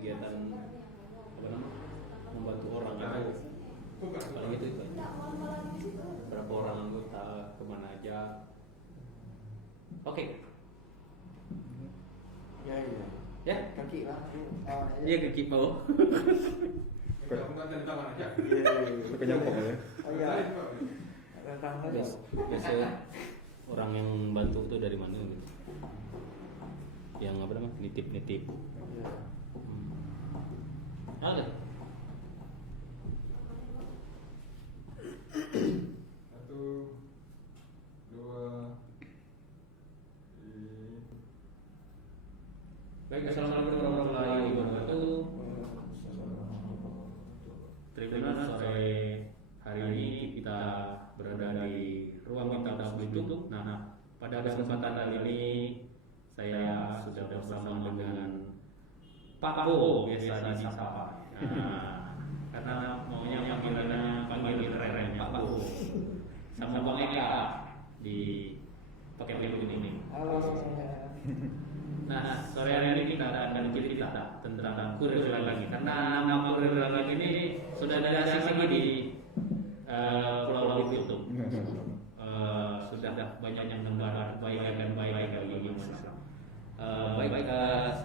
kegiatan apa namanya membantu orang itu paling itu berapa orang anggota kemana aja. Oke. Ya kaki lah iya kaki mau Kenyapok ya. biasa orang yang bantu tuh dari mana gitu, yang apa namanya nitip ada. Satu, dua, Baik, assalamualaikum warahmatullahi wabarakatuh. Terima sore hari ini kita berada di ruang kita YouTube. Nah, pada kesempatan kali ini saya sudah bersama dengan Pak Bo, biasa disapa. Nah, karena maunya panggil keren Pak Bo. Sama Bang Eka di pakai film ini. halo. Nah, sore hari ini kita akan cerita tentang kurir langit. Karena nama kurir langit ini sudah ada asing lagi di Pulau Belitung. Sudah banyak yang mendengar kebaikan dan baik kali ini.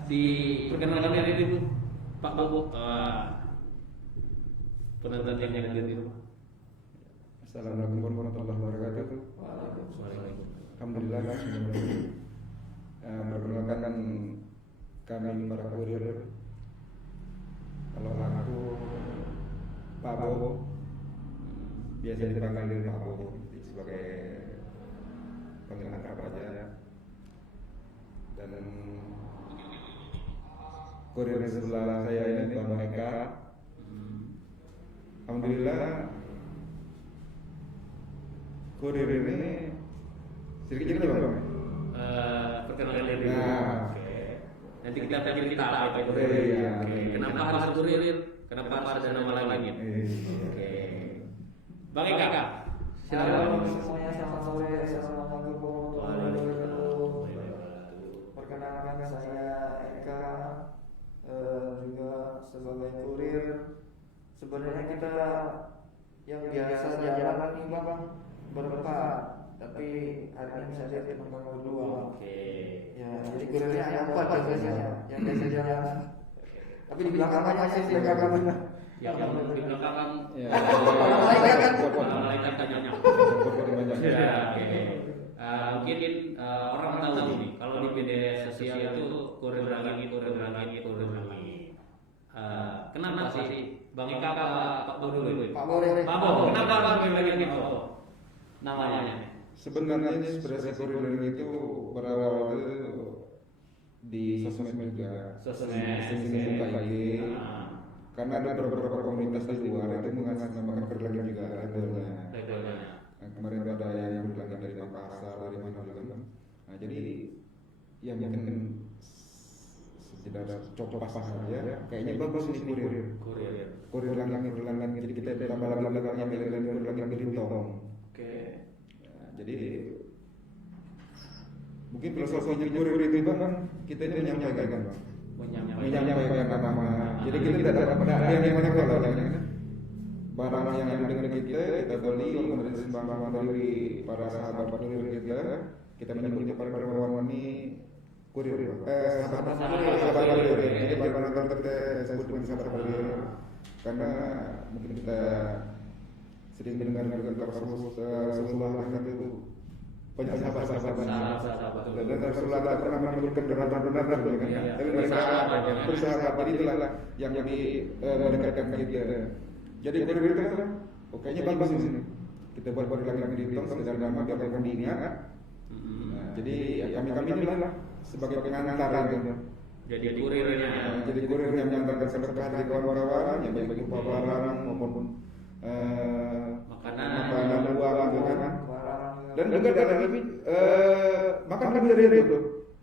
Diperkenalkan dari itu Pak Bobo, penonton yang hadir di rumah. Assalamualaikum warahmatullahi wabarakatuh. Waalaikumsalam. Alhamdulillah perkenalkan kami para kurir. Kalau aku Pak Bobo, biasa dipanggil Pak Bobo sebagai panggilan akrab aja. Dan kurir sebelah saya ini Bang Eka. Alhamdulillah kurir ini sedikit cerita Bang. Perkenalkan diri. Nah. Oke. Nanti kita cerita apa itu kurir. Iya. Oke. Kenapa harus kurir? Kenapa harus ada nama langit? Oke. Bang Eka. Halo semuanya, selamat sore. Assalamualaikum warahmatullahi wabarakatuh. Perkenalkan saya Eka, juga sebagai kurir. Sebenarnya kita yang biasa jalan nih Bang berempat, tapi hari ini bisa lihat teman berdua. Oke. Ya, jadi kurirnya ada empat biasanya yang biasa jalan. Tapi di belakang banyak sih di belakang. Yang di belakang Ya. malaikat tanya. Ya, oke. Mungkin orang tahu nih kalau di media sosial itu kurir langit. Kenapa sih Bang Eka Pak Bo dulu? Pak Bo. Pak Bo, kenapa Bang langit itu namanya? Sebenarnya inspirasi kurir itu berawal itu di sosmed juga. Sering buka IG. Karena ada beberapa komunitas di luar itu mengatasnamakan kurir juga labelnya. Nah, kemarin ada yang bilang dari Makassar, dari mana juga. Nah, jadi yang mungkin tidak ada coba saja. Kayaknya bagus ini kurir langit. Jadi kita tambah lagi kurir langit Lintong. Oke. Jadi mungkin filosofinya kurir itu Bang, kita ini menyampaikan Bang. Menyampaikan nama. Jadi kita tidak ada yang mana kalau barang yang ada dengan kita beli kemudian sumbangan dari para sahabat kurir kita menyebutnya para karyawan ini kurir. Sahabat kurir. Jadi barang kita sebut dengan sahabat kurir karena mungkin kita sering mendengar juga Rasulullah itu banyak sahabat. Dan Rasulullah tak pernah menyebutkan benar-benar kan. Tapi mereka bersahabat. Jadi itulah yang mendekatkan kita. Jadi kurir itu kan, kayaknya bagus di sini. Kita buat lagi di Tong sekedar nama biar orang diingat. Jadi kami inilah sebagai pengantar gitu. Jadi kurirnya. Jadi kurir yang mengantarkan sedekah dari kawan-kawan yang baik berupa barang maupun makanan uang gitu kan. Dan juga ada lagi makan lebih dari itu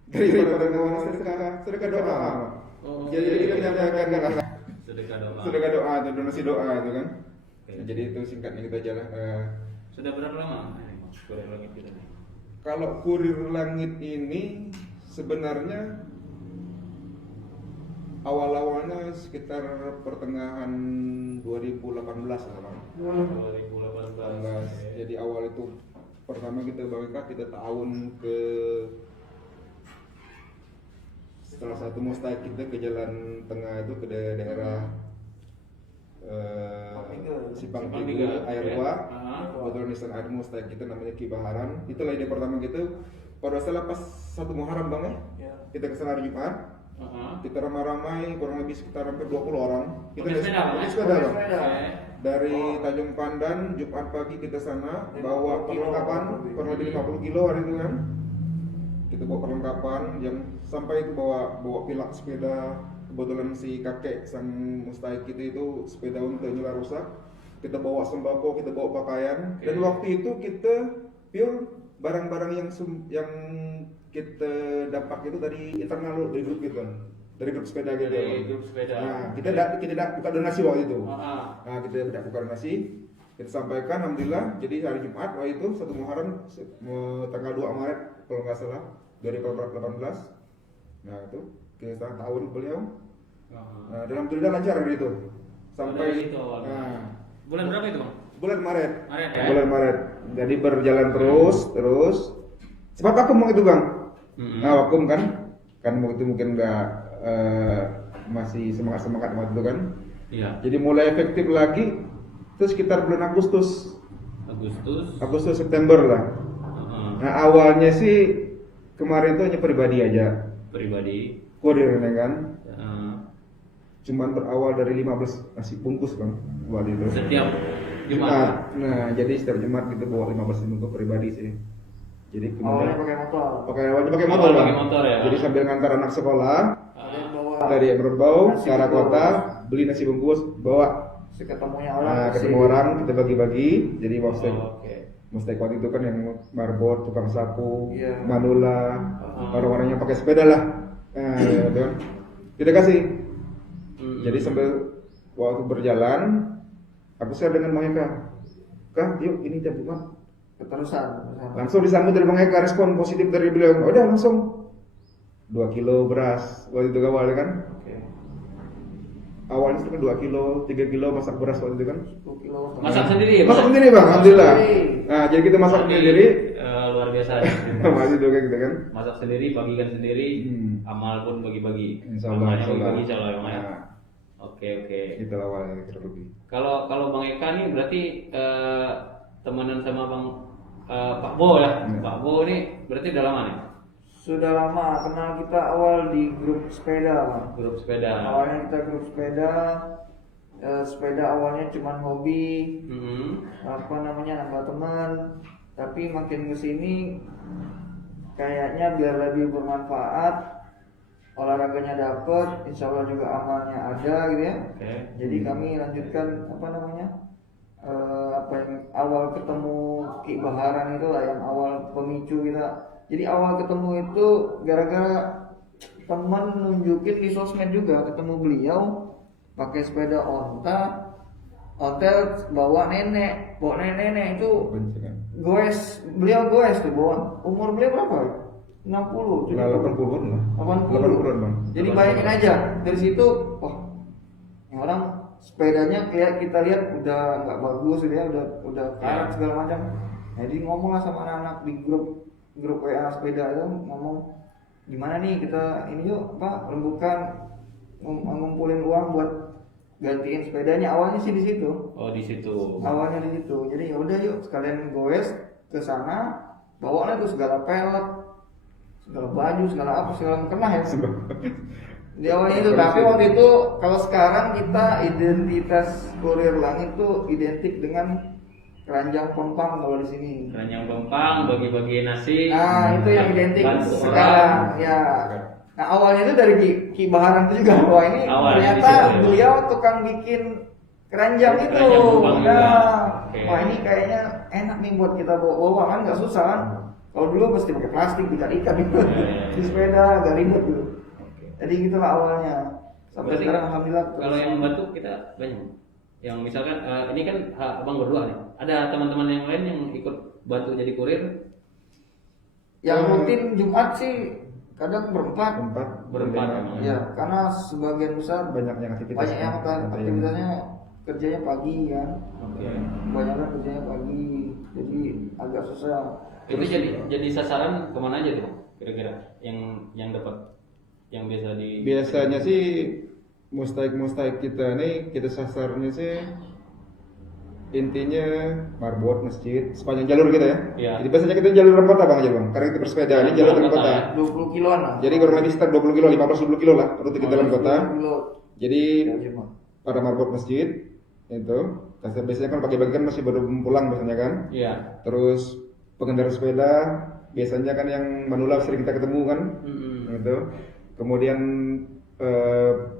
daripada kawan sedekah doa. Jadi kita menyampaikan sedekah doa atau donasi doa itu kan. Jadi itu singkatnya kita jalan. Sudah berapa lama kurir langit kita nih? Kalau kurir langit ini sebenarnya awal-awalnya sekitar pertengahan 2018 lah bang. 2018. Jadi awal itu pertama kita berangkat kita tahun ke salah satu mustaik kita ke jalan tengah itu ke daerah Simpang Tiga Air Tua. Kebetulan di sana ada mustaik kita namanya Kibaharan. Itulah ide pertama gitu. Pada saat pas 1 Muharram bang ya, kita ke sana hari Jumat. Kita ramai-ramai kurang lebih sekitar hampir 20 orang. Kita naik sepeda bang. Dari Tanjung Pandan Jumat pagi kita sana bawa perlengkapan kurang lebih 50 kilo hari itu kan. Kita bawa perlengkapan yang sampai itu bawa pilak sepeda. Kebetulan si kakek sang mustaik kita itu sepeda untanya rusak. Kita bawa sembako, kita bawa pakaian. Dan waktu itu kita pure barang-barang yang kita dapat itu dari internal dari grup gitu kan. Dari grup sepeda gitu. Dari grup sepeda. Nah, kita tidak buka donasi waktu itu. Nah, kita tidak buka donasi. Kita sampaikan alhamdulillah. Jadi hari Jumat waktu itu 1 Muharram tanggal 2 Maret kalau nggak salah 2018. Nah, itu kita tahun beliau. Nah, dan alhamdulillah lancar hari itu. Sampai itu. Nah, Bulan berapa itu, Bang? bulan Maret. Ya? Bulan Maret. Jadi berjalan terus. Sempat vakum waktu itu, Bang. Nah, vakum kan waktu itu mungkin nggak masih semangat waktu itu kan. Iya. Jadi mulai efektif lagi itu sekitar bulan Agustus September lah. Nah, awalnya sih kemarin tuh hanya pribadi aja. Kurirnya kan. Cuman berawal dari 15 nasi bungkus bang buat itu. Setiap Jumat. Nah, jadi setiap Jumat kita bawa 15 bungkus pribadi sih. Jadi Awalnya pakai motor. Pakai motor ya. Jadi sambil ngantar anak sekolah dari Berbau ke arah kota, beli nasi bungkus, bawa. Ketemunya orang. Nah, ketemu orang kita bagi-bagi. Jadi Mustaik waktu itu kan yang marbot, tukang sapu, manula, orang-orang yang pakai sepeda lah. Nah, gitu. Kita kasih. Jadi sambil waktu berjalan, aku share dengan Bang Eka. Kak, yuk ini tiap Jumat. Keterusan. Langsung disambut dari Bang Eka, respon positif dari beliau. Udah langsung 2 kilo beras waktu itu awalnya kan. Awalnya itu kan 2 kilo, 3 kilo masak beras waktu itu kan. 10 kilo. Masak sendiri ya? Masak sendiri bang, alhamdulillah. Nah, jadi kita masak sendiri. Luar biasa. Masih juga gitu kan. Masak sendiri, bagikan sendiri, amal pun bagi-bagi. Insyaallah. Ya. Oke. Itu awalnya kurang lebih. Kalau Bang Eka nih berarti temenan sama Pak Bo ya? Pak Bo nih berarti udah lama nih? Sudah lama, kenal kita awal di grup sepeda. Awalnya kita grup sepeda. Sepeda awalnya cuma hobi, nambah teman. Tapi makin kesini kayaknya biar lebih bermanfaat, olahraganya dapet, insya Allah juga amalnya ada gitu ya. Jadi kami lanjutkan apa yang awal ketemu Ki Baharan itu lah yang awal pemicu kita. Jadi awal ketemu itu gara-gara teman nunjukin di sosmed juga, ketemu beliau pakai sepeda ontel bawa nenek itu beliau goes tuh bawa. Umur beliau berapa? 60, 80-an lah. 80-an bang. Jadi bayangin aja dari situ, wah, yang orang sepedanya kita lihat udah nggak bagus dia, udah karat segala macam. Jadi ngomong lah sama anak-anak di grup WA sepeda itu, ngomong gimana nih kita ini yuk rembukan ngumpulin uang buat gantiin sepedanya. Awalnya sih di situ. Awalnya di situ. Jadi ya udah yuk sekalian goes ke sana, bawa tuh segala pelek, segala baju, segala apa, segala kena ya. Di awalnya itu, tapi waktu itu kalau sekarang kita identitas Kurir Langit itu identik dengan keranjang pempang kalau di sini. Keranjang pempang, bagi-bagi nasi. Nah, itu yang identik sekarang ya. Nah, awalnya itu dari Ki Baharan itu juga. Wah, ini ternyata beliau tukang bikin keranjang itu. Wah, ini kayaknya enak nih buat kita bawa kan, nggak susah kan. Kalau dulu mesti pakai plastik, ikat gitu. Di sepeda agak ribet gitu. Jadi gitulah awalnya. Sampai sekarang alhamdulillah. Kalau yang membantu kita banyak. Yang misalkan ini kan abang berdua nih. Ada teman-teman yang lain yang ikut bantu jadi kurir? Yang rutin Jumat sih kadang berempat. Berempat, berlima. Ya, karena sebagian besar Banyak yang aktivitas. banyak yang aktivitasnya kerjanya pagi kan. Oke. Kebanyakan kerjanya pagi, jadi agak susah. Itu jadi sasaran kemana aja tuh kira-kira yang dapat yang biasa di Biasanya sih mustaik kita nih kita sasarnya sih intinya marbot masjid sepanjang jalur kita ya. Iya. Jadi biasanya kita jalur rem kota bang aja bang. Karena kita bersepeda ini jalur rem kota. 20 kiloan lah. Jadi kurang lebih sekitar 20 kilo, 15-20 kilo lah rute kita dalam kota. 20 kilo. Jadi Ya, cuma. pada marbot masjid itu biasanya kan pagi-pagi kan masih baru pulang biasanya kan. Iya. Terus pengendara sepeda biasanya kan yang manula sering kita ketemu kan. Gitu. Kemudian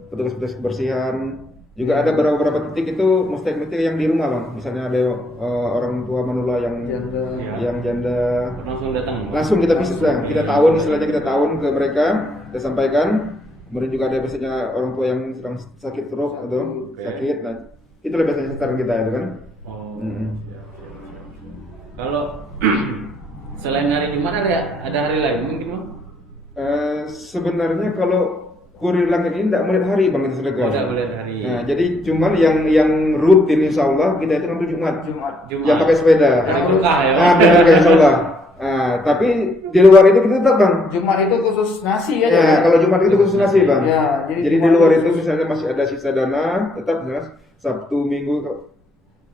petugas-petugas kebersihan juga ada beberapa titik itu mustek-mustek yang di rumah bang. Misalnya ada orang tua manula yang Janda. yang janda Langsung datang. langsung kita visit bang. Kita tahun istilahnya kita tahun ke mereka kita sampaikan. Kemudian juga ada biasanya orang tua yang sedang sakit stroke atau Oke. sakit. Nah itulah biasanya sasaran kita itu kan. Oh. Hmm. Kalau selain hari Jumat ada hari lain mungkin bang? Sebenarnya kalau kurir langit ini tidak melihat hari bang itu sedekah. Tidak melihat hari. Nah, jadi cuman yang rutin insya Allah kita itu ngambil Jumat. Jumat. Yang pakai sepeda. Hari berkah ya. Nah, benar kan insya Allah. Nah, tapi di luar itu kita tetap bang. Jumat itu khusus nasi aja. Ya, kalau Jumat itu khusus nasi bang. Ya, jadi jadi di Jumat luar itu itu misalnya masih ada sisa dana, tetap jelas Sabtu Minggu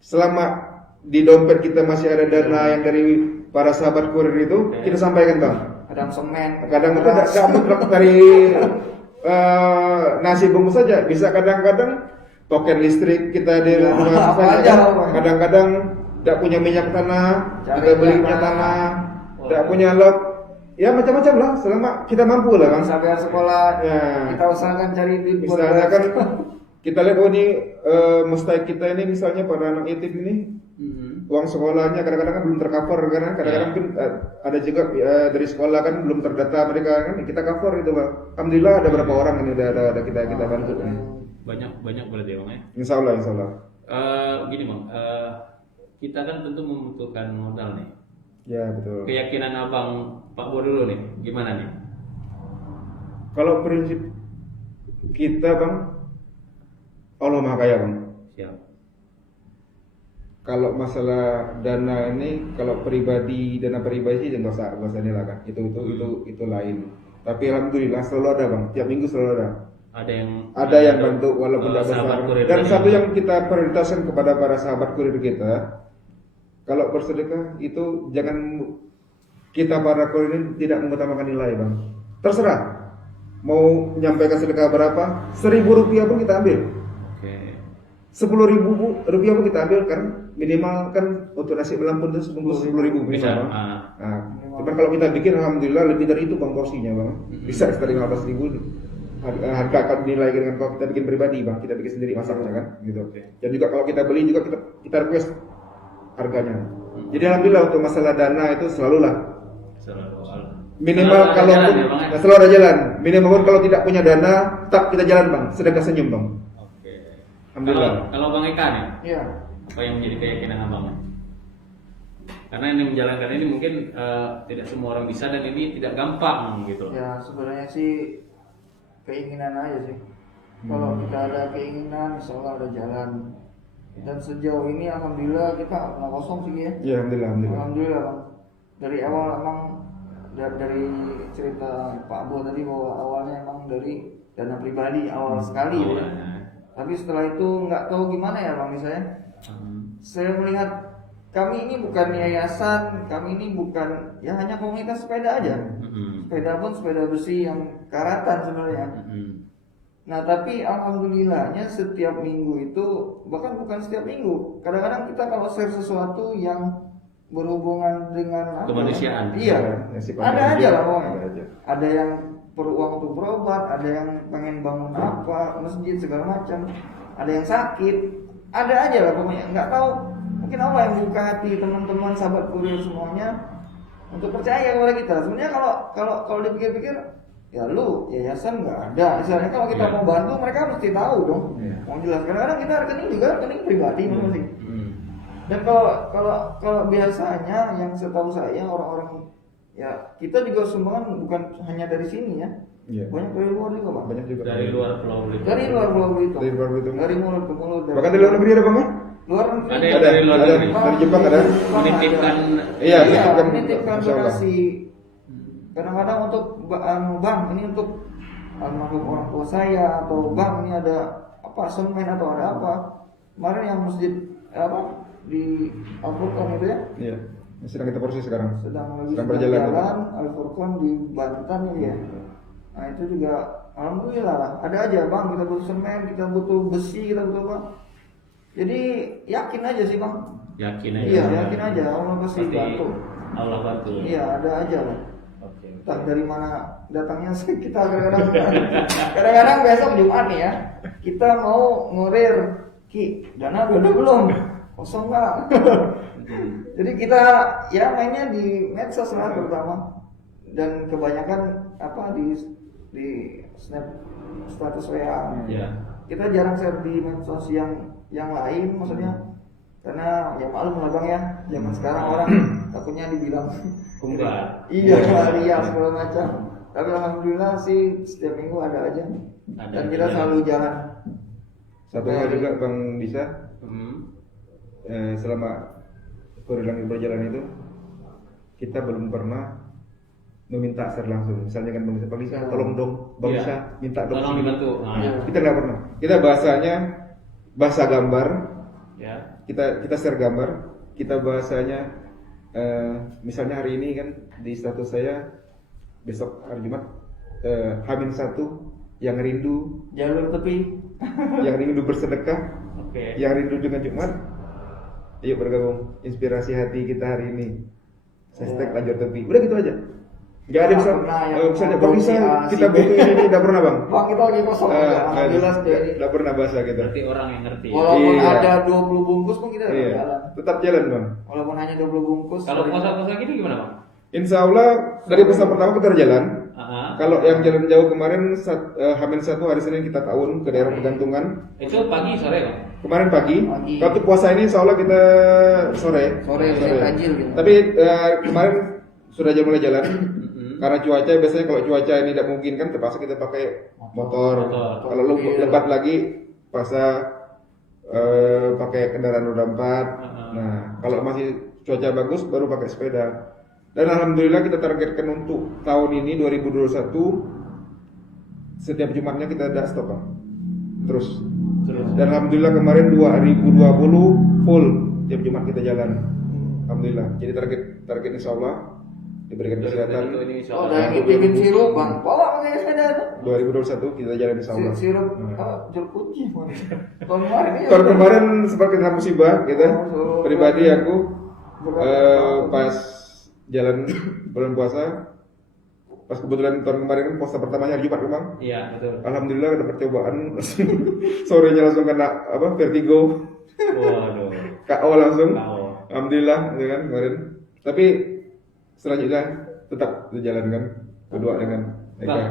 selama di dompet kita masih ada dana yang dari para sahabat kurir itu kita sampaikan bang. kadang semen, Kadang itu tidak mutlak dari nasi bungkus saja, bisa kadang-kadang token listrik kita di Ya, rumah apa saja aja, kan. apa. Kadang-kadang tidak punya minyak tanah, Cari kita beli minyak minyak tanah. tanah, Wah. tidak punya lot, ya macam-macam lah, selama kita mampu lah kan. sampai sekolah Ya. kita usahakan cari duit buat Misalnya kan bayar. kita lihat oh ini mustahik kita ini misalnya para anak yatim ini uang sekolahnya kadang-kadang kan belum tercover kan, kadang-kadang mungkin ada juga dari sekolah kan belum terdata mereka kan, kita cover itu bang. Alhamdulillah ada berapa orang ini ada kita bantu nih. Banyak berarti bang ya. Insya Allah, insya Allah. Gini bang, kita kan tentu membutuhkan modal nih. Ya betul. Keyakinan abang Pak Bo dulu nih, gimana nih? Kalau prinsip kita bang, Allah Maha Kaya bang. Siap. Kalau masalah dana ini, kalau dana pribadi sih nggak usah inilah kan. Itu lain. Tapi alhamdulillah selalu ada bang. Tiap minggu selalu ada. Ada yang bantu walaupun tidak besar. Dan satu yang kita prioritaskan kepada para sahabat kurir kita, kalau bersedekah itu jangan kita para kurir ini tidak mengutamakan nilai bang. Terserah mau menyampaikan sedekah berapa, 1.000 rupiah pun kita ambil. Oke. 10.000 rupiah pun kita ambil kan minimal kan untuk nasi malam pun itu 10.000 minimal. Bisa. Bang. Nah, cuman kalau kita bikin alhamdulillah lebih dari itu bang porsinya bang. Bisa sekitar 15.000 harga akan dinilai dengan kalau kita bikin pribadi bang, kita bikin sendiri masaknya kan gitu. Dan juga kalau kita beli juga kita request harganya. Jadi alhamdulillah untuk masalah dana itu selalu lah. Minimal kalau selalu ada jalan. Minimal pun kalau tidak punya dana tetap kita jalan bang, sedekah senyum bang. Oke. Alhamdulillah. Kalau Bang Eka nih, Iya. apa yang menjadi keyakinan abang? Karena ini menjalankan ini mungkin tidak semua orang bisa dan ini tidak gampang gitu. Ya sebenarnya sih keinginan aja sih. Kalau kita ada keinginan, insya Allah ada jalan. Dan sejauh ini alhamdulillah kita nggak pernah kosong sih ya. Ya alhamdulillah. Alhamdulillah bang. Dari awal emang dari cerita Pak Bo tadi bahwa awalnya emang dari dana pribadi awal sekali ya. Tapi setelah itu nggak tahu gimana ya bang misalnya. Saya melihat kami ini bukan yayasan, kami ini bukan ya hanya komunitas sepeda aja. Sepeda pun sepeda bersih yang karatan sebenarnya. Nah tapi alhamdulillahnya setiap minggu itu bahkan bukan setiap minggu. Kadang-kadang kita kalau share sesuatu yang berhubungan dengan apa, kemanusiaan. iya, Ya, ada aja lah pokoknya. Ada aja. Ada yang perlu uang untuk berobat, ada yang pengen bangun apa, masjid segala macam, ada yang sakit, ada aja lah pokoknya. Nggak tahu mungkin apa yang buka hati teman-teman sahabat kurir semuanya untuk percaya kepada kita. Sebenarnya kalau dipikir-pikir ya lu yayasan nggak ada. Misalnya kalau kita mau bantu mereka mesti tahu dong. Mau jelas. Kadang-kadang kita rekening pribadi masing. Dan kalau biasanya yang setahu saya orang-orang ya kita juga sumbangan bukan hanya dari sini ya, Iya. banyak dari luar juga Bang. Banyak juga. Dari luar Pulau Belitung. Dari luar Pulau Belitung. Dari luar Belitung. Dari mulut ke mulut. Bahkan dari luar negeri ada Bang? Luar negeri. Ada yang dari luar negeri. Dari Jepang ada. Menitipkan. Iya, menitipkan. menitipkan Masya Allah. donasi. Kadang-kadang untuk bang ini untuk almarhum orang tua saya atau bang ini ada apa semen atau ada apa. Kemarin yang masjid apa di Al-Furqan itu ya Iya. Yang sedang kita proses sekarang. sedang berjalan. Al-Furqan di Banten ini ya. Nah itu juga alhamdulillah ada aja bang, kita butuh semen, kita butuh besi, kita butuh apa. Jadi yakin aja sih bang. Yakin aja. Iya yakin aja Allah pasti bantu. Allah bantu. Iya ada aja bang. Oke. Entah dari mana datangnya kita kadang-kadang besok Jumat nih ya kita mau ngurir Ki dana udah belum kosong nggak. Jadi kita ya mainnya di medsos lah terutama dan kebanyakan apa di snap status WA. Ya. Kita jarang share di medsos yang lain maksudnya karena ya maklum lah bang ya zaman sekarang orang takutnya dibilang Kumbar. iya ria segala macam. Tapi alhamdulillah sih setiap minggu ada aja dan kita selalu jalan. Satu hal juga Bang Disa, selama perjalanan itu kita belum pernah meminta secara langsung. Misalnya kan Bang Disa, tolong dong Bang Iya. Disa minta dong. Tolong dibantu. Iya. Kita nggak pernah. Kita bahasanya bahasa gambar. Ya. Kita share gambar. Kita bahasanya misalnya hari ini kan di status saya besok hari Jumat H-1 yang rindu Jalur tepi. yang rindu bersedekah, Oke. yang rindu dengan Jumat, yuk bergabung. Inspirasi hati kita hari ini. Hashtag lanjut tepi. Udah gitu aja. Gak ada misalnya Bang Disa kita butuh ini tidak pernah Bang. Bang kita lagi kosong. Alhamdulillah jadi. Tidak pernah bahasa kita. Berarti orang yang ngerti. Walaupun Iya. ada 20 bungkus pun kita Iya. jalan. Tetap jalan Bang. Walaupun hanya 20 bungkus. Kalau puasa-puasa gini gimana bang? Insya Allah dari pesan pertama kita jalan. Aha. Kalau yang jalan jauh kemarin H-1 hari Senin kita tahun ke daerah pergantungan. Itu pagi sore bang? Kemarin pagi. Pagi. Waktu puasa ini Insya Allah kita sore. Sore tajil gitu. Tapi kemarin sudah mulai jalan. Karena cuaca biasanya kalau cuaca ini tidak mungkin kan terpaksa kita pakai motor. Kalau lebat lagi paksa pakai kendaraan roda 4. Nah, kalau masih cuaca bagus baru pakai sepeda. Dan alhamdulillah kita targetkan untuk tahun ini 2021 setiap Jumatnya kita ada stop Bang. Terus. Dan alhamdulillah kemarin 2020 full tiap Jumat kita jalan. Alhamdulillah. Jadi target insyaallah diberikan kesehatan. Itu ini insya Oh, Allah. dan ngitipin sirup bang. Bawa pakai sepeda itu. 2021 kita jalan insyaallah. Sirup jeruk putih bang. Tahun kemarin ini. Tahun kemarin sempat kena musibah gitu. Oh, Pribadi aku pas jalan bulan puasa, pas kebetulan tahun kemarin kan puasa pertamanya hari Jumat memang. Iya betul. Alhamdulillah ada percobaan langsung sorenya langsung kena vertigo. Waduh. KO langsung. Tahu. Alhamdulillah ya kan kemarin. Tapi selanjutnya tetap dijalankan kedua dengan Bang,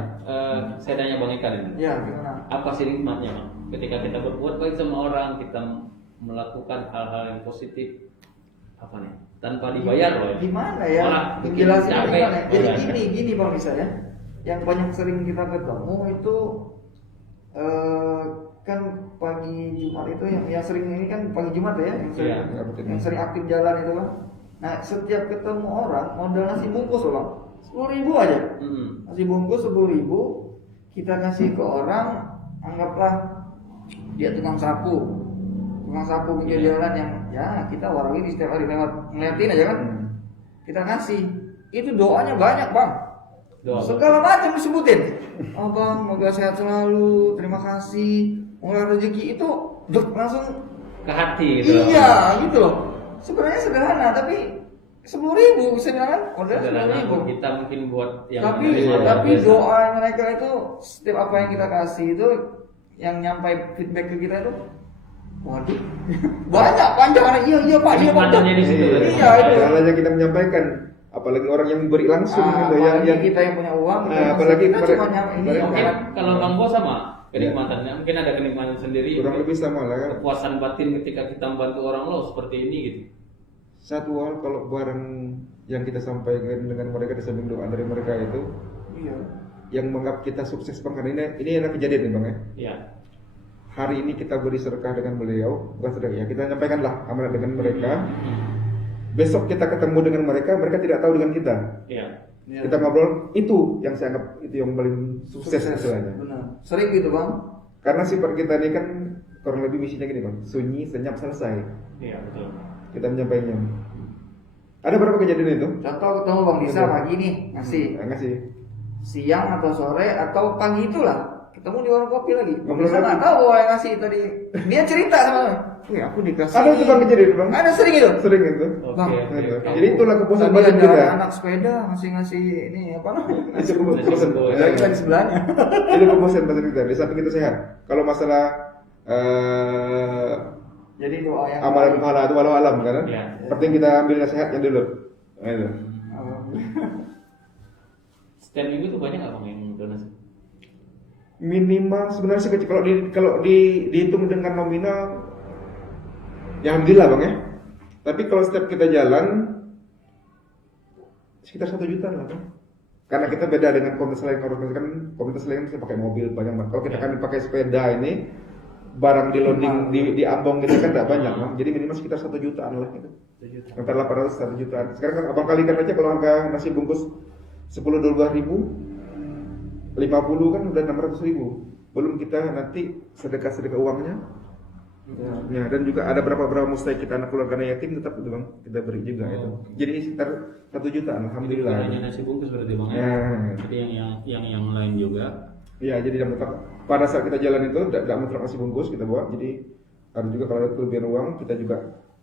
saya tanya Bang Eka ini. Ya gimana? Apa sih nikmatnya bang? Ketika kita berbuat baik sama orang, kita melakukan hal-hal yang positif, apa nih? Tanpa dibayar loh. Gimana ya? Malah bikin Jelasin capek. gimana? Jadi Iya. gini bang bisa ya. Yang banyak sering kita ketemu itu kan pagi Jumat itu yang sering ini kan pagi Jumat ya, yang sering aktif jalan itu kan. Nah setiap ketemu orang modal nasi bungkus loh bang, 10.000 aja. Nasi bungkus 10.000 kita kasih ke orang, anggaplah dia tukang sapu pinggir jalan yang ya kita orang ini setiap hari lewat ngeliatin aja kan, kita kasih. Itu doanya banyak bang. Segala macam disebutin. Oh bang, moga sehat selalu, terima kasih, moga rezeki itu langsung Ke hati gitu. Iya, gitu loh. Sebenarnya sederhana, tapi 10.000 bisa dibilang modal Sederhana 10.000. kita mungkin buat yang Tapi menerima biasa. doa mereka itu setiap apa yang kita kasih itu yang nyampai feedback ke kita itu, waduh, banyak panjang. Iya pak, iya pak. Nikmatnya di situ. Iya itu. Hal-hal yang kita menyampaikan, apalagi orang yang memberi langsung gitu, yang kita yang punya uang, apalagi kita mereka- cuma nyampe ini. Mungkin kalau Bang Bo sama kenikmatannya, mungkin ada kenikmatan sendiri. kurang lebih sama lah kan. Kepuasan batin ketika kita membantu orang lo seperti ini gitu. satu hal kalau barang yang kita sampaikan dengan mereka di samping doa dari mereka itu Iya. yang menganggap kita sukses bang, karena ini ada kejadian nih bang ya. Iya. Hari ini kita beri sedekah dengan beliau, bukan sedekah ya, kita nyampaikanlah amanat dengan mereka. Besok kita ketemu dengan mereka, mereka tidak tahu dengan kita. Iya. Iya. Kita ngobrol, itu yang saya anggap itu yang paling sukses istilahnya. Benar. Sering gitu bang. Karena sifat kita ini kan kurang lebih misinya gini bang, sunyi, senyap, selesai. Iya, betul. Kita menyampaikannya. Ada berapa kejadian itu? Contoh ketemu bang Disa pagi nih ngasih, Ngasih. siang atau sore atau pagi itulah ketemu di warung kopi lagi. Bang Ngobrol Disa nggak lagi. tahu bahwa yang ngasih tadi. Dia cerita sama, wih aku dikasih. Ada itu bang kejadian bang? Ada sering itu. Sering itu. Bang, Oke. Jadi itulah kepuasan Tadi batin ada kita. anak sepeda ngasih ini apa namanya? Itu kepuasan. Ada kita di sebelahnya. Itu kepuasan batin kita. Di samping kita sehat. Kalau masalah Jadi doa yang amalan pahala itu walau alam kan? Iya. Penting kita ambil nasihatnya dulu. Nah, itu. Setiap minggu tuh banyak nggak bang yang donasi? Minimal sebenarnya sih kecil. Kalau dihitung dengan nominal, ya alhamdulillah bang ya. Tapi kalau setiap kita jalan sekitar 1 juta lah bang. Karena kita beda dengan komunitas lain. Kan komunitas lain bisa pakai mobil banyak banget. Kalau kita kan pakai sepeda ini, barang di loading di Ambong gitu kan tidak banyak bang. Jadi minimal sekitar 1 jutaan lah gitu. Antara 800 1 jutaan. Sekarang kan abang kalikan aja kalau harga nasi bungkus 10-12 ribu, 50 kan udah 600 ribu. Belum kita nanti sedekah uangnya. Ya, dan juga ada berapa mustahik kita anak keluarga yatim tetap itu bang kita beri juga itu. Jadi sekitar 1 jutaan alhamdulillah. Jadi bukan hanya nasi bungkus berarti bang ya? Ya. Jadi yang lain juga. Iya, jadi tidak mutlak. Pada saat kita jalan itu tidak mutlak nasi bungkus kita bawa. Jadi ada juga kalau ada kelebihan uang kita juga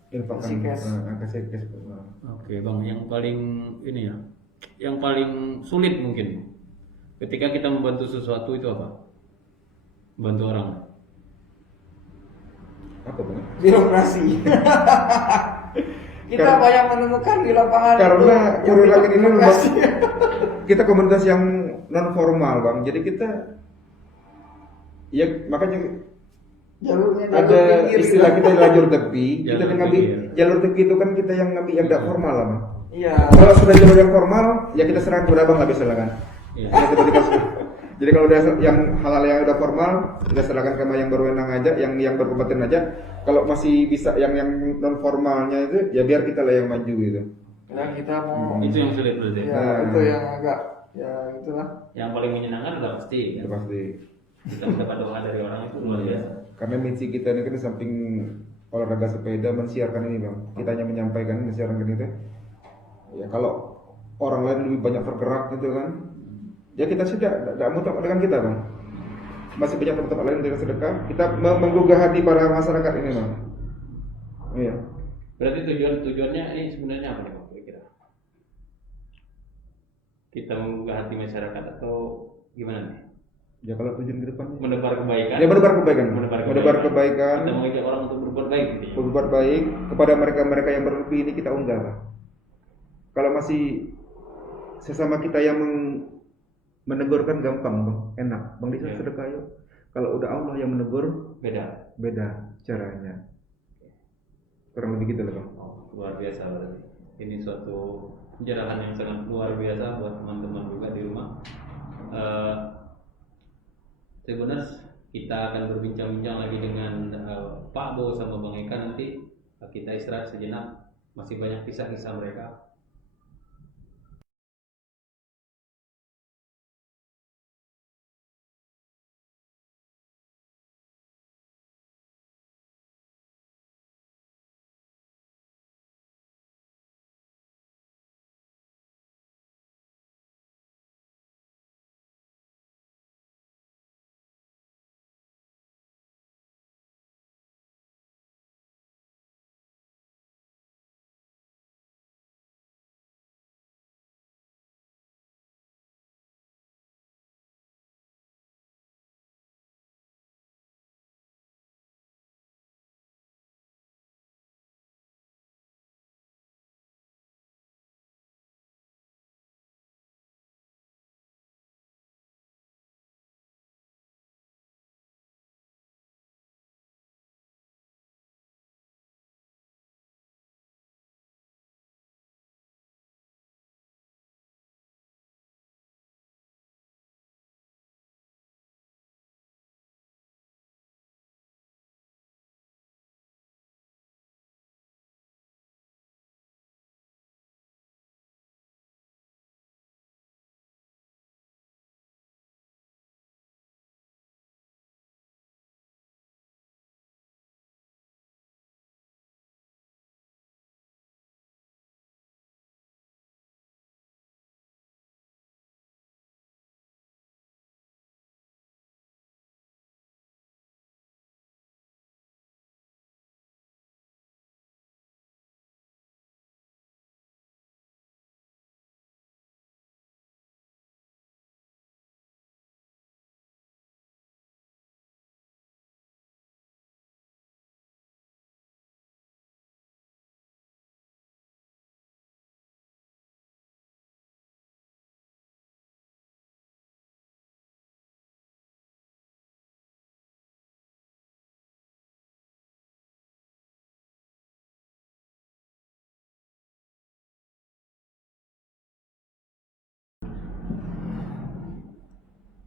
infakkan Kasih cash. kasih cash. Oke bang, yang paling ini ya, yang paling sulit mungkin ketika kita membantu sesuatu itu apa? Bantu orang. Apa bang? birokrasi. Kita Karena- banyak menemukan di lapangan Karena itu yang Kurilakin ini birokrasi. kita komunitas yang non formal bang. Jadi kita ya makanya jalurnya ada pinggir istilah gitu. kita lajur tepi. Kita Jalur ngambil pinggir. jalur tepi itu kan kita yang ngambil yang tidak formal lah bang. Iya. Kalau sudah jalur yang formal ya kita serahkan kepada abang nggak bisa lah kan. Iya. Kita dikasih. Jadi kalau udah yang halal yang udah formal kita serahkan sama yang berwenang aja, yang berkompeten aja. Kalau masih bisa yang non formalnya itu ya biar kita lah yang maju gitu. Dan kita mau Itu yang sulit berarti. ya itu yang agak ya itulah. Yang paling menyenangkan udah pasti Itu ya. pasti. Kita mendapat doa dari orang itu luar biasa. Karena misi kita ini kan di samping olahraga sepeda mensiarkan ini bang. Kita hanya menyampaikan mensiarkan itu. Ya kalau orang lain lebih banyak tergerak gitu kan. Ya kita sih tidak mutlak dengan kita bang. Masih banyak tempat lain dengan sedekah. Kita menggugah hati para masyarakat ini bang. Iya. Berarti tujuannya ini sebenarnya apa nih bang kira-kira? Kita menggugah hati masyarakat atau gimana nih? Ya kalau tujuan ke depannya. Menebar kebaikan. Ya menebar kebaikan. Menebar kebaikan. Kita mengajak orang untuk berbuat baik gitu ya. Berbuat baik kepada mereka-mereka yang berlebih ini kita unggah Bang. Kalau masih sesama kita yang menegur kan gampang bang, enak bang bisa Ya. sedekah yuk. Kalau udah Allah yang menegur Beda. caranya, kurang lebih gitu lah bang. Oh, luar biasa berarti. Ini suatu pencerahan yang sangat luar biasa buat teman-teman juga di rumah. Tribuners, kita akan berbincang-bincang lagi dengan Pak Bo sama Bang Eka nanti. Kita istirahat sejenak, masih banyak kisah-kisah mereka.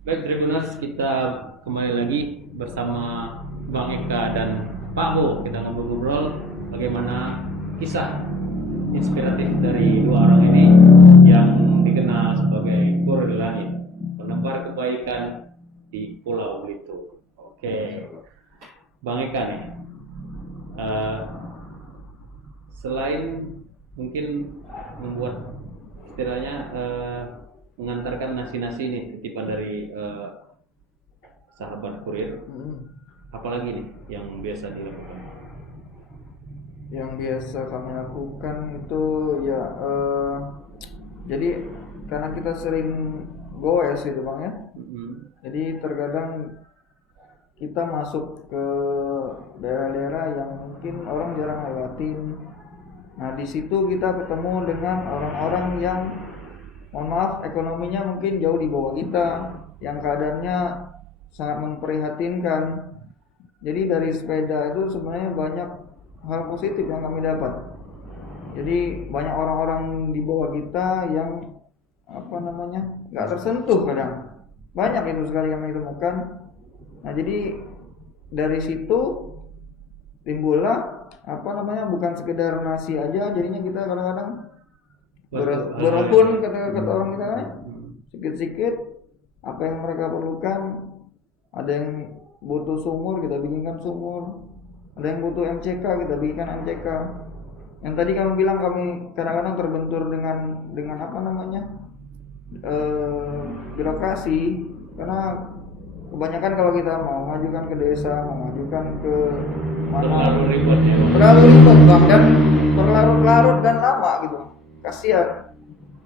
Baik Tribuners, kita kembali lagi bersama Bang Eka dan Pak Bo. Kita ngobrol-ngobrol bagaimana kisah inspiratif dari dua orang ini yang dikenal sebagai Guru di Langit, penebar kebaikan di Pulau Belitung. Oke, Bang Eka nih, selain mungkin membuat istilahnya mengantarkan nasi-nasi nih titipan dari sahabat kurir, apalagi nih yang biasa dilakukan? Yang biasa kami lakukan itu ya jadi karena kita sering goes gitu Bang ya. Jadi terkadang kita masuk ke daerah-daerah yang mungkin orang jarang lewatin. Nah di situ kita ketemu dengan orang-orang yang mohon maaf ekonominya mungkin jauh di bawah kita, yang keadaannya sangat memprihatinkan. Jadi dari sepeda itu sebenarnya banyak hal positif yang kami dapat. Jadi banyak orang-orang di bawah kita yang nggak tersentuh kadang. Banyak itu sekali kami temukan. Nah jadi dari situ timbullah bukan sekedar nasi aja, jadinya kita kadang-kadang berapun kata orang kita kan, sikit-sikit apa yang mereka perlukan. Ada yang butuh sumur, kita bikinkan sumur. Ada yang butuh MCK, kita bikinkan MCK. Yang tadi kamu bilang kami kadang-kadang terbentur dengan birokrasi, karena kebanyakan kalau kita mau mengajukan ke desa, mengajukan ke mana, terlalu ribet Bang, dan berlarut-larut dan lama gitu, kasihan.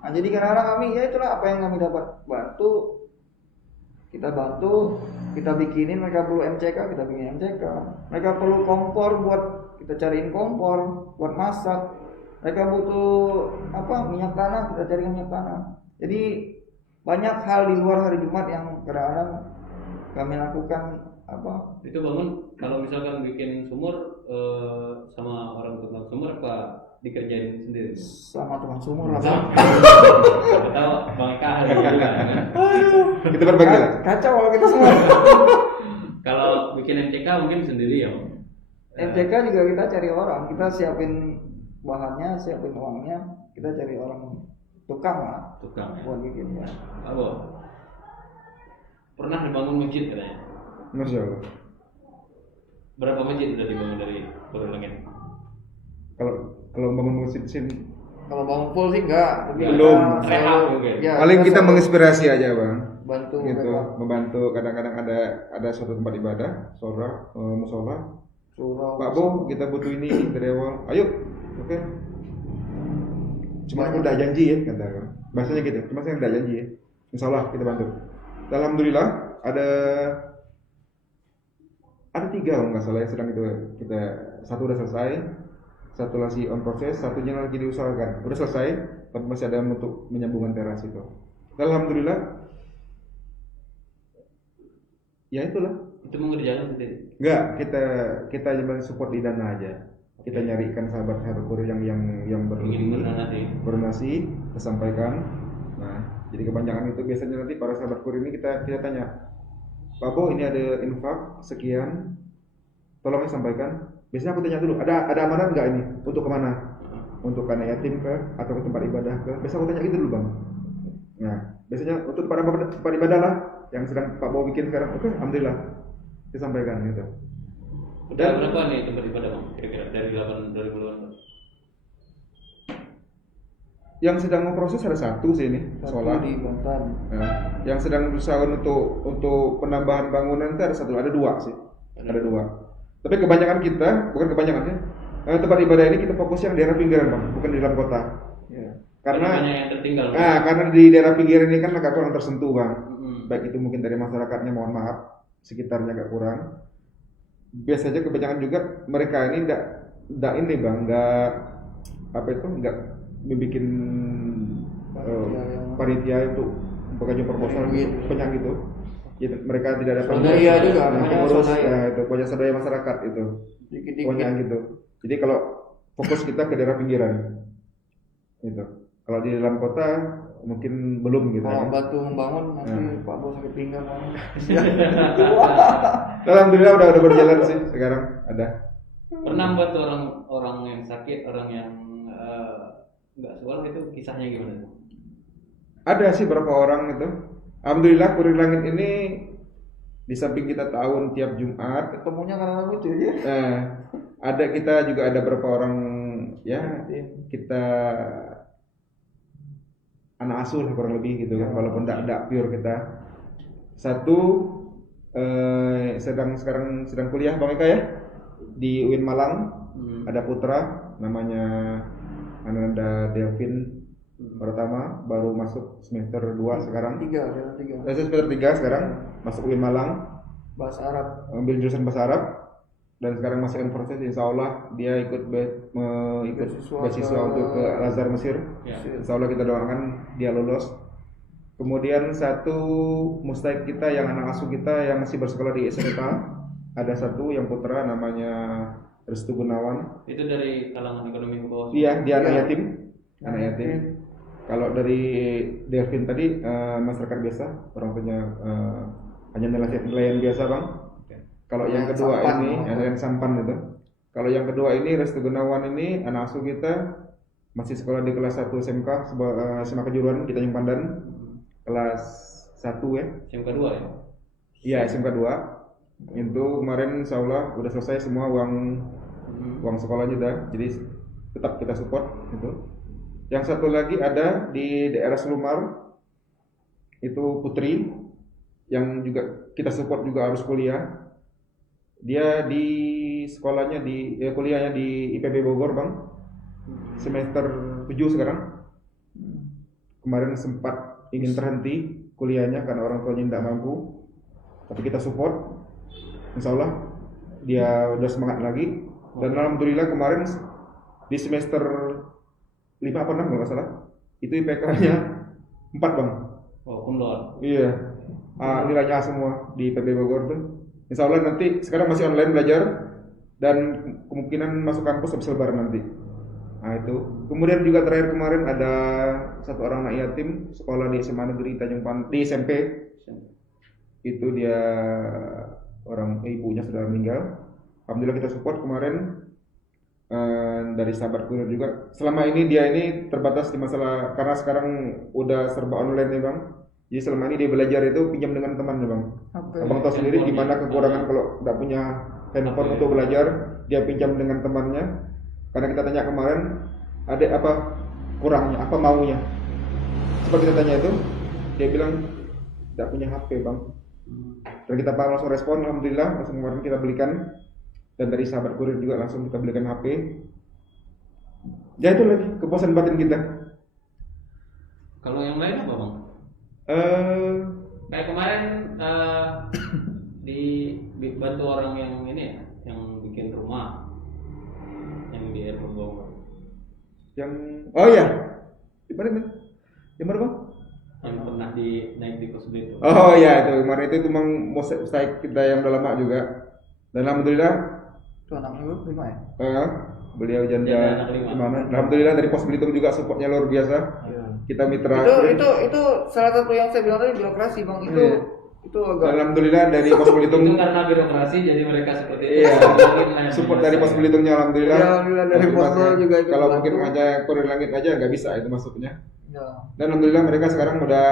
Nah jadi kadang-kadang kami ya itulah apa yang kami dapat bantu, kita bikinin. Mereka perlu MCK, kita bikin MCK. Mereka perlu kompor, buat kita cariin kompor buat masak. Mereka butuh minyak tanah, kita carikan minyak tanah. Jadi banyak hal di luar hari Jumat yang kadang-kadang kami lakukan. Itu bangun kalau misalkan bikin sumur sama orang tukang sumur apa dikerjain sendiri? Sama tukang sumur lah. Tahu Bang Eka ahli juga kan? Kita berbagi lah. Kacau kalau kita semua. Kalau bikin MCK mungkin sendiri ya. MCK juga kita cari orang, kita siapin bahannya, siapin uangnya, kita cari orang tukang lah. Tukang ya. Buat bikin ya. Apa? Pernah dibangun masjid katanya? Masya Allah. Berapa masjid udah dibangun dari Guru Langit? Kalau bangun masjid sini Kalau bangun full sih enggak, tapi belum. Rehab mungkin. paling kita menginspirasi aja Bang. bantu Gitu, mereka. membantu. Kadang-kadang ada suatu tempat ibadah, musola. Surau. Pak Bo, kita butuh ini dari awal. Ayo, oke. Cuma aku udah janji ya, kata. Bahasanya gitu. Cuma saya udah janji ya. Insyaallah kita bantu. Alhamdulillah ada 3 kalau nggak salah yang sedang kita satu udah selesai, satu lagi on proses, satunya lagi diusahakan. Udah selesai, tapi masih ada untuk menyambungkan teras itu. Alhamdulillah. Ya itulah. Itu mengerjakan sendiri? Enggak, kita cuma support di dana aja. Kita nyarikan sahabat-sahabat kurir yang berdonasi, kita sampaikan. Nah, jadi kebanyakan itu biasanya nanti para sahabat kurir ini kita tanya, Pak Bo, ini ada infak sekian, tolong sampaikan. Biasanya aku tanya dulu, ada amanat nggak ini? Untuk kemana? Untuk anak yatim ke? Atau ke tempat ibadah ke? Biasanya aku tanya gitu dulu Bang. Nah, biasanya untuk tempat ibadah lah yang sedang Pak Bo bikin sekarang. Oke, alhamdulillah disampaikan gitu. Udah berapa nih tempat ibadah Bang? Kira-kira dari 2018? Yang sedang memproses ada satu sih ini, Satu di Banten. Nah, yang sedang berusaha untuk penambahan bangunan itu ada 2 sih. Ada 2. Tapi bukan kebanyakan sih. Tempat ibadah ini kita fokus yang daerah pinggiran Bang, bukan di dalam kota. Ya. Karena banyak yang tertinggal. Karena di daerah pinggiran ini kan agak kurang tersentuh Bang. Baik itu mungkin dari masyarakatnya, mohon maaf, sekitarnya agak kurang. Biasanya kebanyakan juga mereka ini enggak ini Bang, enggak membikin panitia untuk pengajuan proposal banyak gitu. Ya, mereka tidak dapat swadaya juga, pengurus swadaya. Itu pokoknya swadaya masyarakat itu. Dikit-dikit. Pokoknya gitu. Jadi kalau fokus kita ke daerah pinggiran. Gitu. Kalau di dalam kota mungkin belum gitu Kalau kan. bantu membangun nanti Pak Bos sakit pinggang. Alhamdulillah udah berjalan sih sekarang ada. Pernah buat orang yang sakit, orang yang nggak sekolah itu kisahnya gimana tuh? Ada sih beberapa orang itu. Alhamdulillah Kurir Langit ini di samping kita tahun tiap Jumat, Ketemunya karena lucu ya. kita juga ada beberapa orang ya kita anak asuh lah kurang lebih gitu kan, walaupun tidak pure kita. Satu sekarang sedang kuliah Bang Eka ya di UIN Malang. Ada putra namanya Ananda Delvin pertama, baru masuk semester 2 sekarang. Semester 3 sekarang masuk UIN Malang, Bahasa Arab. ambil jurusan bahasa Arab dan sekarang masih on proses. Insya Allah dia ikut beasiswa untuk ke Al-Azhar Mesir. Insya Allah kita doakan dia lulus. Kemudian satu mustahik kita yang anak asuh kita yang masih bersekolah di SMK, ada satu yang putra namanya Restu Gunawan. Itu dari kalangan ekonomi ke bawah. Iya, dia anak yatim. Anak yatim. Kalau dari Delvin tadi masyarakat biasa, orang punya hanya nelayan biasa Bang. Kalau yang kedua sampan, ini nelayan sampan itu. Kalau yang kedua ini Restu Gunawan ini anak asuh kita masih sekolah di kelas 1 SMK SMA Kejuruan di Tanjung Pandan. Kelas 1 ya. SMK 2 ya? Iya, SMK 2. Itu kemarin insya Allah udah selesai semua uang sekolahnya udah. Jadi tetap kita support itu. Yang satu lagi ada di daerah Selumar, itu Putri yang juga kita support juga harus kuliah. Dia di sekolahnya kuliahnya di IPB Bogor Bang, semester 7 sekarang. Kemarin sempat ingin terhenti kuliahnya karena orang tuanya tidak mampu, tapi kita support. Insya Allah dia udah semangat lagi. Dan alhamdulillah kemarin di semester 5 apa 6 kalau nggak salah, itu IPK-nya 4 Bang. Oh, cum laude. Iya. Nilainya A semua di IPB Bogor tuh. Insya Allah nanti sekarang masih online belajar dan kemungkinan masuk kampus habis lebaran nanti. Nah itu. Kemudian juga terakhir kemarin ada satu orang anak yatim sekolah di SMA Negeri Tanjung Pandan di SMP. Itu dia ibunya sudah meninggal. Alhamdulillah kita support kemarin dari sahabat kurir juga. Selama ini dia ini terbatas di masalah karena sekarang udah serba online nih Bang. Jadi selama ini dia belajar itu pinjam dengan teman Bang. Abang tahu sendiri gimana kekurangan kalau nggak punya handphone untuk belajar, dia pinjam dengan temannya. Karena kita tanya kemarin, adek apa kurangnya, apa maunya. Coba kita tanya itu, dia bilang tidak punya HP Bang. Dan kita langsung respon, alhamdulillah langsung kemarin kita belikan. Dan dari sahabat kurir juga langsung kita belikan HP. Ya itu lagi kepuasan batin kita. Kalau yang lain apa Bang? Kayak kemarin dibantu orang yang ini ya, yang bikin rumah yang di Airport Bogor. Yang ya, di mana Bang? Yang mana Bang? Yang pernah naik di pos itu. Oh ya itu kemarin itu memang mosaic kita yang udah lama juga. Dan alhamdulillah Itu anaknya 5 ya? beliau janda Janda anak 5. gimana? Alhamdulillah dari Pos Belitung juga supportnya luar biasa. Kita mitra. Itu salah satu yang saya bilang tadi birokrasi Bang. Itu agak Alhamdulillah dari Pos Belitung. Itu karena birokrasi jadi mereka seperti itu. Iya. Support dari Pos Belitungnya alhamdulillah. Ya, alhamdulillah dari Terima Pos kasih. Belitung juga ikut Kalau bantu. mungkin aja Kurir Langit aja nggak bisa itu masuknya. ya. Dan alhamdulillah mereka sekarang udah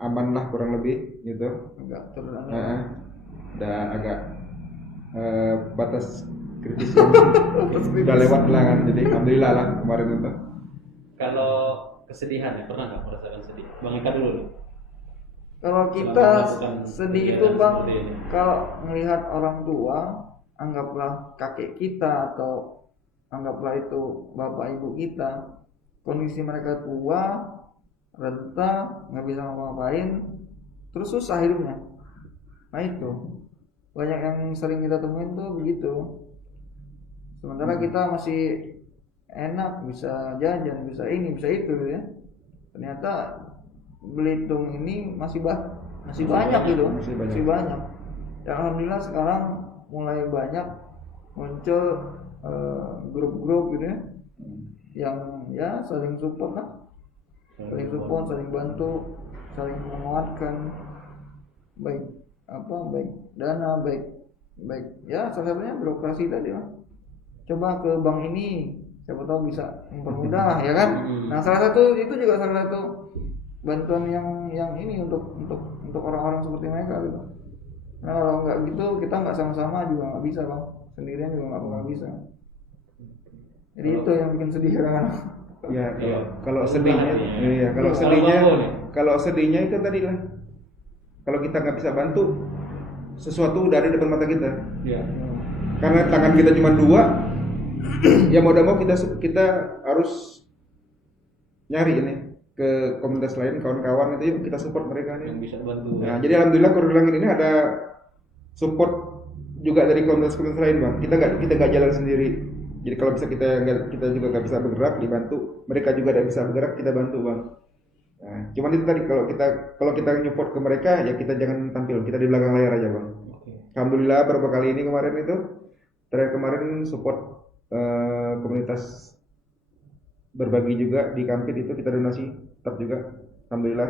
aman lah kurang lebih gitu. Enggak Udah agak batas kritis yang udah lewat lah kan. Jadi alhamdulillah lah kemarin itu. Kalau kesedihan ya pernah nggak merasakan sedih? Bang Eka dulu nih. Kalau kita melakukan sedih itu kegiatan Bang, seperti ini. kalau melihat orang tua, anggaplah kakek kita atau anggaplah itu bapak ibu kita, kondisi mereka tua, renta, nggak bisa ngapa-ngapain, terus susah hidupnya. Nah itu banyak yang sering kita temuin tuh begitu. Sementara kita masih enak, bisa jajan, bisa ini, bisa itu ya. Ternyata Belitung ini masih banyak gitu, masih banyak. Dan alhamdulillah sekarang mulai banyak muncul grup-grup gitu ya, yang ya saling support lah, saling support, saling bantu, saling menguatkan, baik dana, baik ya salah satunya birokrasi tadi lah. Coba ke bank ini, siapa tahu bisa mempermudah ya kan. Nah salah satu itu juga salah satu bantuan yang ini untuk orang-orang seperti mereka gitu. Nah kalau nggak gitu kita nggak sama-sama juga nggak bisa bang, sendirian juga nggak bisa. Jadi itu yang bikin sedih kan. Ya kalau sedihnya, iya kalau sedihnya itu tadi lah. Kalau kita nggak bisa bantu, sesuatu udah ada di depan mata kita. Iya. Karena tangan kita cuma dua, ya mau tidak mau kita harus nyari ini ke komunitas lain, kawan-kawan itu yuk kita support mereka nih. Yang bisa bantu. Nah, jadi alhamdulillah Koridor Langit ini ada support juga dari komunitas-komunitas lain bang. Kita nggak jalan sendiri. Jadi kalau bisa kita juga nggak bisa bergerak dibantu, mereka juga tidak bisa bergerak kita bantu bang. Nah, cuman itu tadi kalau kita support ke mereka ya kita jangan tampil, kita di belakang layar aja bang. Oke. Alhamdulillah beberapa kali ini terakhir kemarin support komunitas berbagi juga di Kampit itu kita donasi tetap juga alhamdulillah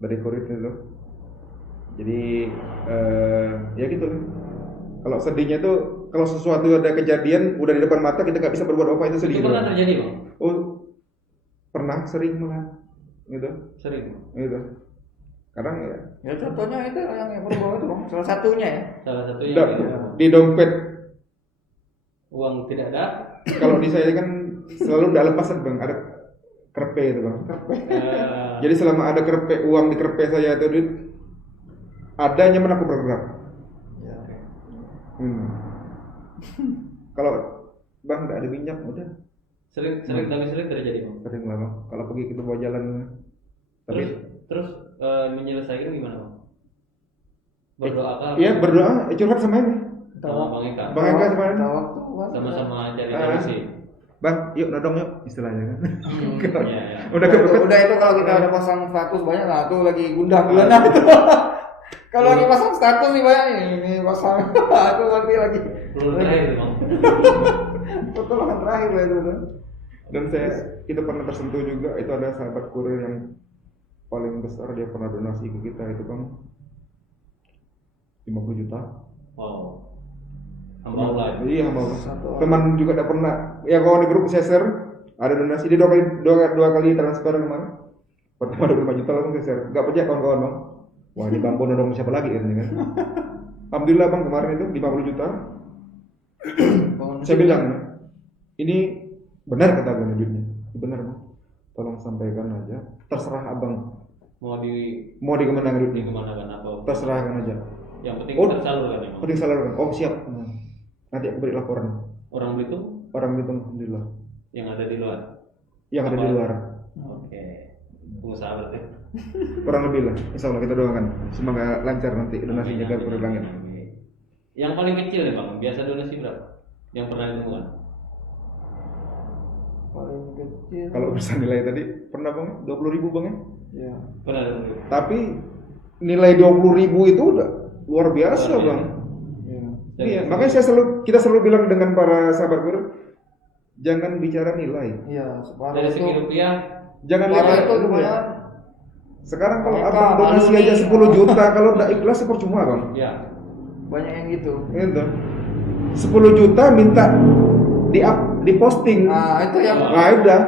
dari Korit itu. Jadi ya gitu lah. Kalau sedihnya tuh kalau sesuatu ada kejadian udah di depan mata kita nggak bisa berbuat apa itu sedih. Itu pernah terjadi bang? Oh pernah sering malah gitu. Sering. Gitu. Kadang ya. Ya contohnya itu yang berubah itu bang, salah satunya ya. Salah satunya gitu. Di dompet Uang tidak ada. kalau di saya kan selalu ada lepasan bang, ada kerpe itu bang. Jadi selama ada uang di kerpe saya itu duit ada nyaman aku bergerak. Ya. Kalau bang nggak ada minyak udah. Sering tapi sering terjadi bang. Sering lah bang. Kalau pergi kita bawa jalan. Tapi Terus menyelesaikan gimana bang? Berdoa kah? iya berdoa, curhat sama ini. Sama Bang Eka. Bang Eka sama ini. Sama-sama cari solusi. Bang, yuk nodong yuk istilahnya kan. Iya. Udah itu kalau kita ada pasang status banyak lah tuh lagi gundah gulana itu. Kalau lagi pasang status nih banyak ini pasang aku ngerti lagi. Belum terakhir bang. Pertolongan terakhir lah itu. Dan kita pernah tersentuh juga itu ada sahabat kurir yang paling besar dia pernah donasi ke kita itu bang 50 juta. Wow. Hamba Allah. Iya hamba Allah. Teman juga tidak pernah. Ya kalau di grup saya share ada donasi dia dua kali transfer kemarin. Pertama 25 juta langsung saya share. Gak percaya kawan-kawan bang. Wah ini bang Bono dong siapa lagi kan? Alhamdulillah bang kemarin itu 50 juta. Saya bilang ini benar kata abang duitnya. Benar bang. Tolong sampaikan aja. Terserah abang. Mau dikemana duitnya? Dikemanakan atau? Terserahkan aja. Yang penting tersalurkan memang. Penting salurkan. Oh siap. Nanti aku beri laporan. Orang Belitung Alhamdulillah. yang ada di luar. Yang ada di luar. Oke. Pengusaha berarti. Kurang lebih lah. Insya Allah kita doakan. Semoga lancar nanti donasinya ke Koridor Langit. Yang paling kecil nih bang, biasa donasi berapa? Yang pernah ditemukan? Paling kecil. Kalau bisa nilai tadi pernah bang 20.000 bang ya? Ya. Pernah ditemukan. Tapi nilai 20.000 itu udah luar biasa bang. Iya, makanya kita selalu bilang dengan para sahabat guru, jangan bicara nilai. Iya, separuh Dari segi itu. rupiah, Jangan Separuh lihat itu itu lumayan. ya. Sekarang kalau Mereka abang donasi alumni. aja 10 juta, kalau udah ikhlas percuma bang. ya. Banyak yang gitu. Itu 10 juta minta di posting. Nah, itu yang Nah udah.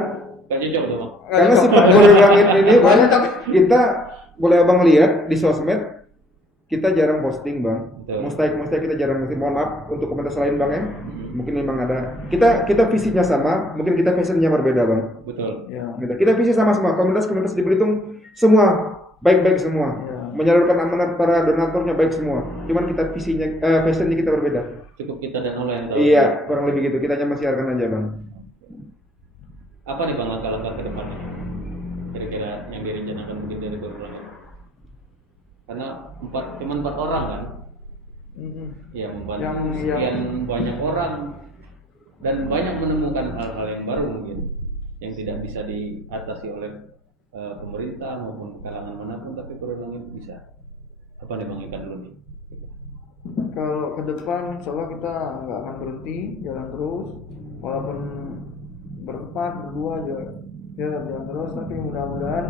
Kan cocok tuh bang. Karena si Koridor Langit ini banyak kita boleh abang lihat di sosmed kita jarang posting bang. Betul. Mustahil kita jarang posting. Mohon maaf untuk komunitas lain bang ya. Mungkin memang ada. Kita visinya sama, mungkin kita fashionnya berbeda bang. Betul. ya. Kita visi sama semua. Komunitas di Belitung semua baik-baik semua. Ya. Menyalurkan amanat para donaturnya baik semua. Cuman kita visinya, fashionnya kita berbeda. Cukup kita dan Allah yang tahu. Iya, kurang lebih gitu. Kita hanya siarkan aja bang. Apa nih bang langkah-langkah ke depannya? Kira-kira yang direncanakan mungkin dari Koridor Langit? Karena cuma 4 orang kan? Ya membantu sekian banyak orang dan banyak menemukan hal-hal yang baru mungkin yang tidak bisa diatasi oleh pemerintah maupun kalangan manapun, tapi Koridor Langit bisa. Apa nih bang Eka dulu nih? Kalau ke depan, insya Allah kita nggak akan berhenti, jalan terus. Walaupun berempat berdua juga ya jalan terus, tapi mudah-mudahan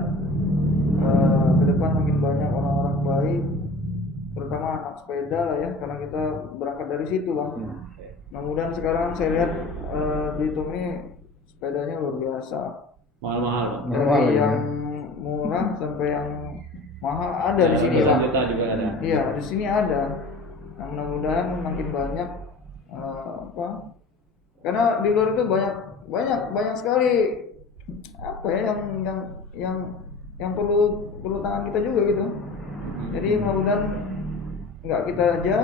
ke depan makin banyak orang-orang baik, terutama anak sepeda lah ya, karena kita berangkat dari situ bang. Mudah-mudahan sekarang saya lihat Belitung ini sepedanya luar biasa, Mahal-mahal. dari Mahal, ya. yang murah sampai yang mahal ada di sini Belasan bang. juta juga ada. Iya, di sini ada. Nah, mudah-mudahan makin banyak karena di luar itu banyak sekali apa ya yang perlu tangan kita juga gitu. Jadi mudah-mudahan nggak kita aja,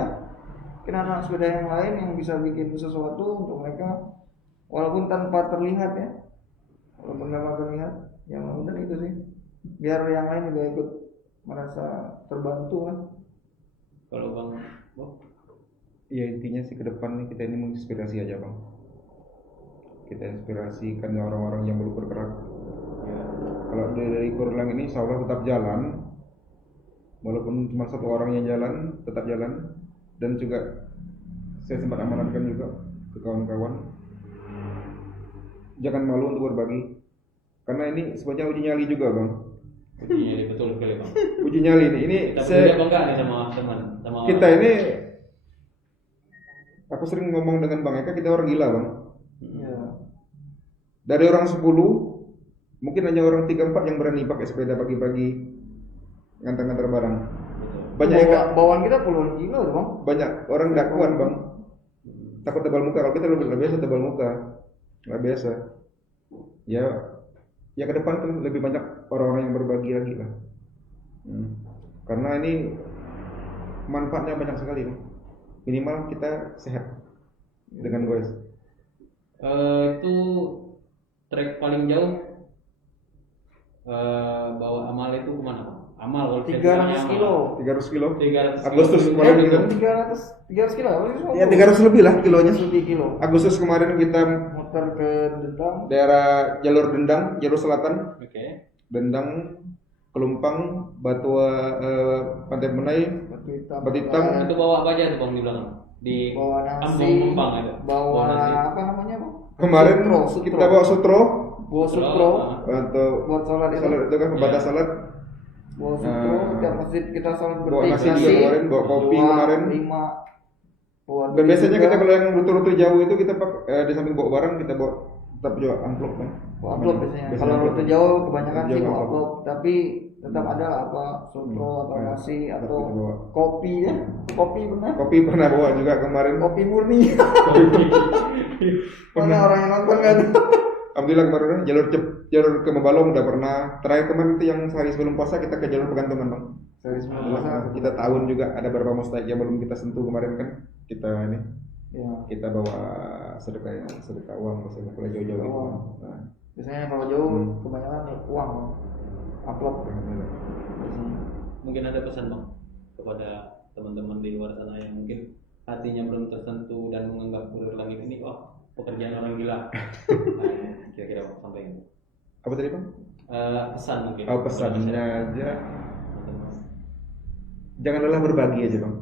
kena anak sepeda yang lain yang bisa bikin sesuatu untuk mereka, walaupun tanpa terlihat ya, walaupun nggak terlihat, ya mudah-mudahan itu sih, biar yang lain juga ikut merasa terbantu lah. Kalau Bang, Ya intinya sih ke depan nih kita ini menginspirasi aja bang. Kita inspirasikan orang-orang yang belum bergerak. ya, Kalau dari Kurlang ini insya Allah tetap jalan, walaupun cuma satu orang yang jalan, tetap jalan. Dan juga saya sempat amanatkan juga ke kawan-kawan, jangan malu untuk berbagi, karena ini sebenarnya uji nyali juga bang. ujinya ini betul sekali Bang. Uji nyali ini Kita saya, berdua bangga nih sama teman, sama kita ini, aku sering ngomong dengan Bang Eka, kita orang gila bang. Iya. Dari orang 10, mungkin hanya orang 3-4 yang berani pakai sepeda pagi-pagi ngantar-ngantar barang. Banyak yang Bawaan kita puluhan kilo tuh bang. banyak orang nggak kuat bang, takut tebal muka. Kalau kita lebih biasa tebal muka, nggak biasa. Ya ke depan kan lebih banyak orang-orang yang berbagi lagi lah. Karena ini manfaatnya banyak sekali bang. Minimal kita sehat dengan goes. Itu trek paling jauh bawa Amal itu kemana Bang? Amal kalau saya 300 bilangnya Amal. kilo. 300 kilo. 300 Agustus kilo. kemarin kita. 300 kilo apa sih? Ya 300 lebih lah kilonya. 10 kilo. Agustus kemarin kita Muter ke Dendang. daerah jalur Dendang, jalur selatan, Oke. Dendang, Kelumpang, Batua, Pantai Menai, Batu Hitam. Itu bawa apa aja tuh Bang di belakang? Di Bawa nasi, kampung Pempang itu. bawa nasi. apa namanya bang? Kemarin Sutro. kita bawa sutro Bawa sutro untuk buat sholat itu. salat itu kan pembatas salat. Bawa sutro, tiap masjid kita sholat Bawa nasi berdiri. juga kemarin, bawa kopi kemarin. 5. Dan biasanya kita kalau yang rute-rute jauh itu kita di samping bawa barang kita bawa tetap juga amplop kan. Bawa amplop biasanya. Kalau rute jauh kebanyakan sih bawa amplop, tapi tetap ada apa sutro atau nasi Tetap atau kita bawa. kopi ya. Kopi benar. Kopi pernah bawa juga kemarin. Kopi murni. Mana orang yang nonton kan? Alhamdulillah kemarin jalur ke Membalong udah pernah. Terakhir kemarin itu yang sehari sebelum puasa kita ke jalur Pegantungan bang. Dari Alhamdulillah, kita tahun juga ada beberapa mustaik yang belum kita sentuh kemarin kan. Kita ini Ya. kita bawa sedekah uang biasanya kalau jauh-jauh. Uang. Nah, Biasanya kalau jauh kebanyakan uang, amplop. alhamdulillah. Mungkin ada pesan Bang kepada teman-teman di luar sana yang mungkin hatinya belum tersentuh dan menganggap kurir langit ini pekerjaan orang gila. Nah, kira-kira Bang sampaikan. Apa tadi bang? Pesan mungkin. Oh pesannya aja, jangan lelah berbagi aja bang.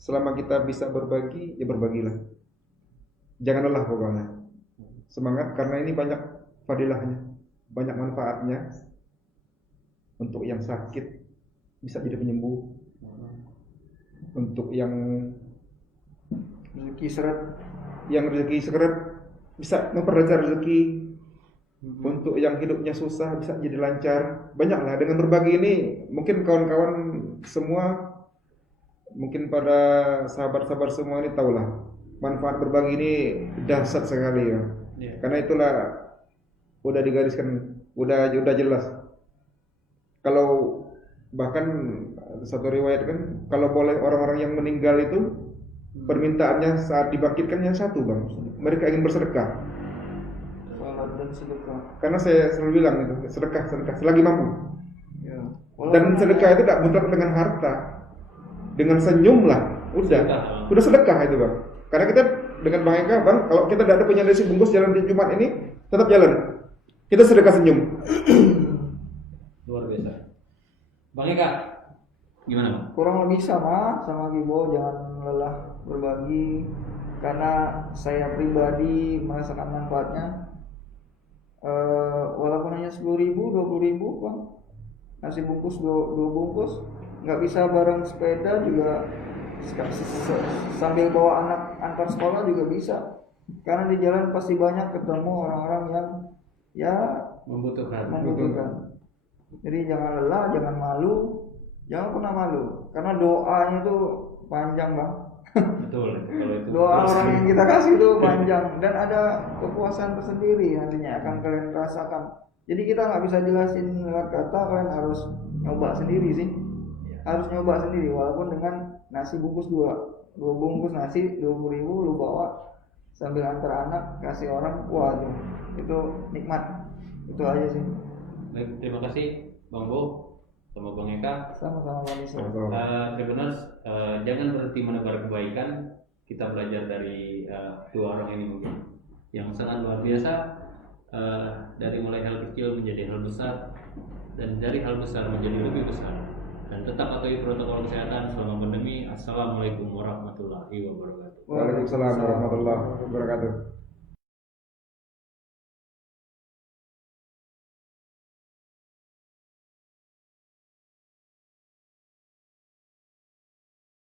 Selama kita bisa berbagi, ya berbagilah. Jangan lelah pokoknya. Semangat karena ini banyak fadilahnya, banyak manfaatnya. Untuk yang sakit bisa jadi penyembuh. Untuk yang Rezeki seret. rezeki seret bisa memperlancar rezeki. Untuk yang hidupnya susah bisa jadi lancar. Banyaklah dengan berbagi ini. Mungkin kawan-kawan semua, mungkin pada sahabat-sahabat semua ini tahulah manfaat berbagi ini dahsyat sekali ya. Yeah. Karena itulah udah digariskan, udah jelas. Kalau bahkan satu riwayat kan, kalau boleh orang-orang yang meninggal itu permintaannya saat dibangkitkannya satu bang, mereka ingin bersedekah. Salat dan sedekah. Karena saya selalu bilang itu sedekah selagi mampu. Ya. Dan sedekah itu tidak mutlak dengan harta, dengan senyum lah, udah sedekah itu bang. Karena kita dengan Bang Eka bang, kalau kita tidak ada punya nasi bungkus jalan di Jumat ini tetap jalan, kita sedekah senyum. Luar biasa. Bang Eka, gimana Bang? Kurang lebih sama Gibo, jangan lelah berbagi, karena saya pribadi merasakan manfaatnya. walaupun hanya 10.000, 20.000 bang, nasi bungkus dua bungkus, nggak bisa bareng sepeda juga, sambil bawa anak antar sekolah juga bisa, karena di jalan pasti banyak ketemu orang-orang yang ya membutuhkan. Jadi jangan lelah, jangan malu, jangan pernah malu, karena doanya itu panjang bang. Betul. Kalau itu Doa betul. orang yang kita kasih itu panjang dan ada kepuasan tersendiri nantinya akan kalian rasakan. Jadi kita nggak bisa jelasin lewat kata, kalian harus nyoba sendiri sih. Harus nyoba sendiri, walaupun dengan nasi bungkus dua bungkus nasi 20.000 lu bawa sambil antar anak kasih orang, waduh itu nikmat. Itu aja sih. Baik, terima kasih Bang Bo sama Bang Eka. Sama-sama Bang Isra. Tribuners, jangan berhenti menebar kebaikan. Kita belajar dari dua orang ini mungkin yang sangat luar biasa, dari mulai hal kecil menjadi hal besar, dan dari hal besar menjadi lebih besar. Dan tetap patuhi protokol kesehatan selama pandemi. Assalamualaikum warahmatullahi wabarakatuh. Waalaikumsalam warahmatullahi wabarakatuh.